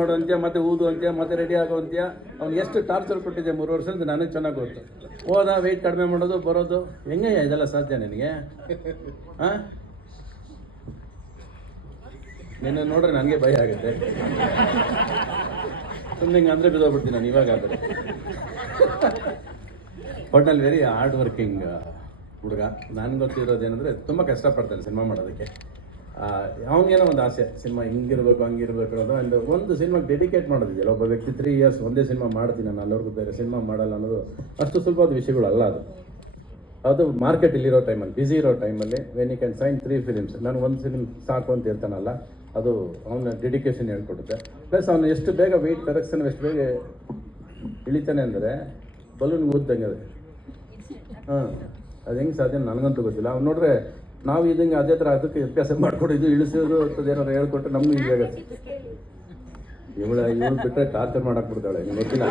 ನೋಡು ಅಂತ್ಯ ಮತ್ತೆ ಊದು ಅಂತ ಮತ್ತೆ ರೆಡಿ ಆಗೋ ಅಂತ್ಯ ಅವ್ನು ಎಷ್ಟು ಟಾರ್ಚರ್ ಕೊಟ್ಟಿದ್ದೆ ಮೂರು ವರ್ಷದಿಂದ ನನಗೆ ಚೆನ್ನಾಗಿ ಗೊತ್ತು. ಹೋದ ವೆಯ್ಟ್ ಕಡಿಮೆ ಮಾಡೋದು, ಬರೋದು, ಹೆಂಗಯ್ಯ ಇದೆಲ್ಲ ಸಾಧ್ಯ ನಿನಗೆ? ಹಾಂ ನಿನ್ನ ನೋಡ್ರೆ ನನಗೆ ಭಯ ಆಗುತ್ತೆ. ಸುಮ್ಮನೆ ಹಿಂಗೆ ಅಂದರೆ ಬಿದ್ದೋಗ್ಬಿಡ್ತೀನಿ ನಾನು ಇವಾಗ ಆದರೆ ಒಟ್ನಲ್ಲಿ ವೆರಿ ಹಾರ್ಡ್ ವರ್ಕಿಂಗ್ ಹುಡುಗ. ನಾನು ಗೊತ್ತಿರೋದೇನೆಂದರೆ ತುಂಬ ಕಷ್ಟಪಡ್ತಾನೆ ಸಿನಿಮಾ ಮಾಡೋದಕ್ಕೆ. ಅವನಿಗೇನೋ ಒಂದು ಆಸೆ, ಸಿನಿಮಾ ಹಿಂಗಿರ್ಬೇಕು, ಹಂಗಿರ್ಬೇಕು ಅನ್ನೋದು. ಒಂದು ಒಂದು ಸಿನಿಮಾಗೆ ಡೆಡಿಕೇಟ್ ಮಾಡೋದಿದೆಯಲ್ಲ, ಒಬ್ಬ ವ್ಯಕ್ತಿ ತ್ರೀ ಇಯರ್ಸ್ ಒಂದೇ ಸಿನಿಮಾ ಮಾಡ್ತೀನಿ, ನಾನು ಅಲ್ಲವರೆಗೂ ಬೇರೆ ಸಿನಿಮಾ ಮಾಡಲ್ಲ ಅನ್ನೋದು ಅಷ್ಟು ಸುಲಭವಾದ ವಿಷಯಗಳಲ್ಲ ಅದು. ಅದು ಮಾರ್ಕೆಟ್ ಇಲ್ಲಿರೋ ಟೈಮಲ್ಲಿ ಬ್ಯುಸಿ ಇರೋ ಟೈಮಲ್ಲಿ when you can sign three films ನಾನು ಒಂದು ಫಿಲ್ಮ್ ಸಾಕು ಅಂತ ಇರ್ತಾನಲ್ಲ ಅದು ಅವನ ಡೆಡಿಕೇಶನ್ ಹೇಳ್ಕೊಡುತ್ತೆ. ಪ್ಲಸ್ ಅವನು ಎಷ್ಟು ಬೇಗ ವೆಯ್ಟ್ ಕರೆಕ್ಷನ್ ಎಷ್ಟು ಬೇಗ ಇಳಿತಾನೆ ಅಂದರೆ ಬಲೂನ್ ಊದ್ದಂಗೆ ಅದು. ಹಾಂ, ಅದು ಹೆಂಗೆ ಸಾಧ್ಯ ನನಗಂತೂ ಗೊತ್ತಿಲ್ಲ. ಅವ್ನು ನೋಡ್ರೆ ನಾವು ಇದಂಗೆ ಅದೇ ಥರ ಅದಕ್ಕೆ ಅಭ್ಯಾಸ ಇದು ಇಳಿಸೋದು ಅಂತದೇನಾರು ಹೇಳ್ಕೊಟ್ರೆ ನಮ್ಗೆ ಹಿಂಗಾಗತ್ತೆ ಇವಳ ಇವಳು ಬಿಟ್ಟರೆ ಟಾರ್ಚರ್ ಮಾಡಕ್ಕೆ ಬಿಡ್ತಾಳೆ, ನಿಮ್ಗೆ ಗೊತ್ತಿಲ್ಲ?